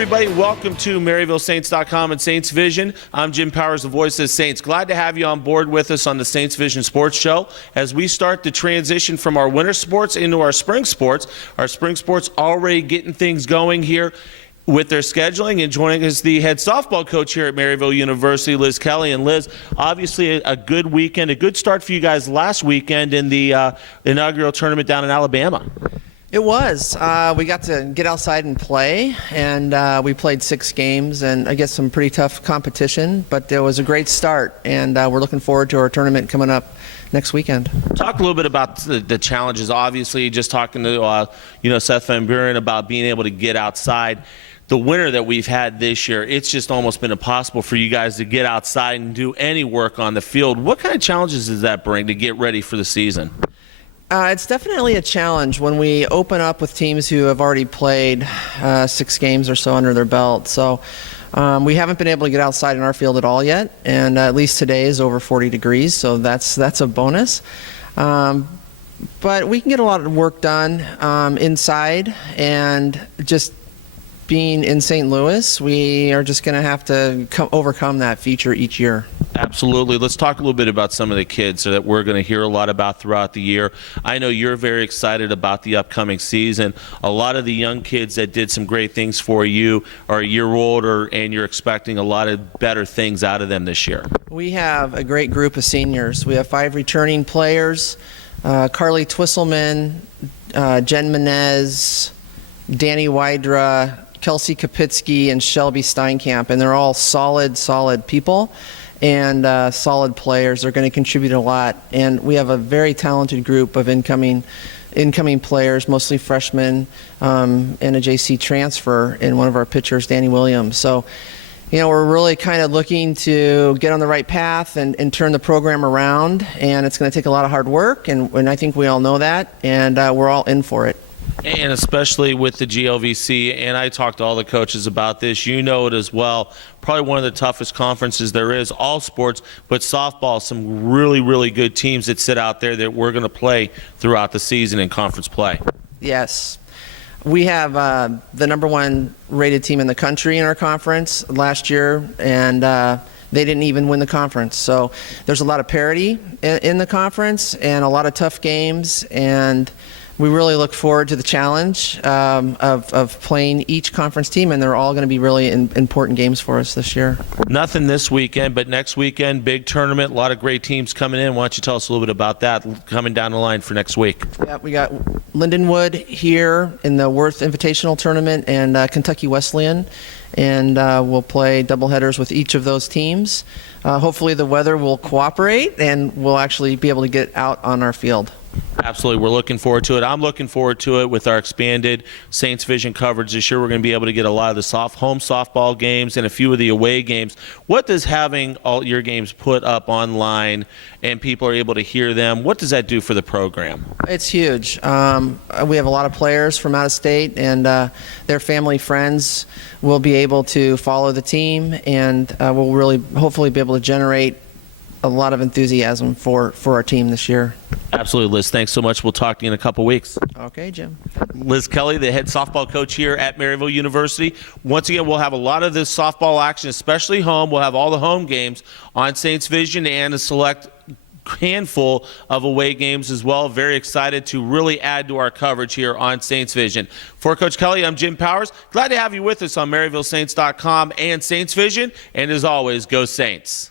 everybody. Welcome to MaryvilleSaints.com and Saints Vision. I'm Jim Powers, the voice of the Saints. Glad to have you on board with us on the Saints Vision Sports Show as we start the transition from our winter sports into our spring sports. Our spring sports already getting things going here with their scheduling, and joining us the head softball coach here at Maryville University, Liz Kelly. And Liz, obviously a good weekend, a good start for you guys last weekend in the inaugural tournament down in Alabama. It was. We got to get outside and play, and we played 6 games, and I guess some pretty tough competition, but it was a great start, and we're looking forward to our tournament coming up next weekend. Talk a little bit about the challenges. Obviously, just talking to Seth Van Buren about being able to get outside. The winter that we've had this year, it's just almost been impossible for you guys to get outside and do any work on the field. What kind of challenges does that bring to get ready for the season? It's definitely a challenge when we open up with teams who have already played 6 games or so under their belt. So we haven't been able to get outside in our field at all yet, and at least today is over 40 degrees, so that's a bonus. But we can get a lot of work done inside, and just being in St. Louis, we are just going to have to overcome that feature each year. Absolutely. Let's talk a little bit about some of the kids that we're going to hear a lot about throughout the year. I know you're very excited about the upcoming season. A lot of the young kids that did some great things for you are a year older, and you're expecting a lot of better things out of them this year. We have a great group of seniors. We have 5 returning players, Carly Twisselman, Jen Menez, Danny Wydra, Kelsey Kapitsky, and Shelby Steinkamp, and they're all solid people and solid players. They're going to contribute a lot, and we have a very talented group of incoming players, mostly freshmen, and a JC transfer in one of our pitchers, Danny Williams. So, we're really kind of looking to get on the right path and turn the program around, and it's going to take a lot of hard work, and I think we all know that, and we're all in for it. And especially with the GLVC, and I talked to all the coaches about this, you know it as well, probably one of the toughest conferences there is, all sports, but softball, some really, really good teams that sit out there that we're going to play throughout the season in conference play. Yes. We have the #1 rated team in the country in our conference last year, and they didn't even win the conference. So there's a lot of parity in the conference and a lot of tough games, and we really look forward to the challenge of playing each conference team, and they're all going to be really important games for us this year. Nothing this weekend, but next weekend, big tournament, a lot of great teams coming in. Why don't you tell us a little bit about that coming down the line for next week? Yeah, we got Lindenwood here in the Worth Invitational Tournament, and Kentucky Wesleyan, and we'll play doubleheaders with each of those teams. Hopefully the weather will cooperate, and we'll actually be able to get out on our field. Absolutely. We're looking forward to it. I'm looking forward to it with our expanded Saints Vision coverage this year. We're going to be able to get a lot of the home softball games and a few of the away games. What does having all your games put up online and people are able to hear them, what does that do for the program? It's huge. We have a lot of players from out of state, and their family, friends will be able to follow the team, and we'll really hopefully be able to generate a lot of enthusiasm for our team this year. Absolutely, Liz. Thanks so much. We'll talk to you in a couple weeks. Okay, Jim. Liz Kelly, the head softball coach here at Maryville University. Once again, we'll have a lot of this softball action, especially home. We'll have all the home games on Saints Vision and a select handful of away games as well. Very excited to really add to our coverage here on Saints Vision. For Coach Kelly, I'm Jim Powers. Glad to have you with us on MaryvilleSaints.com and Saints Vision. And as always, go Saints.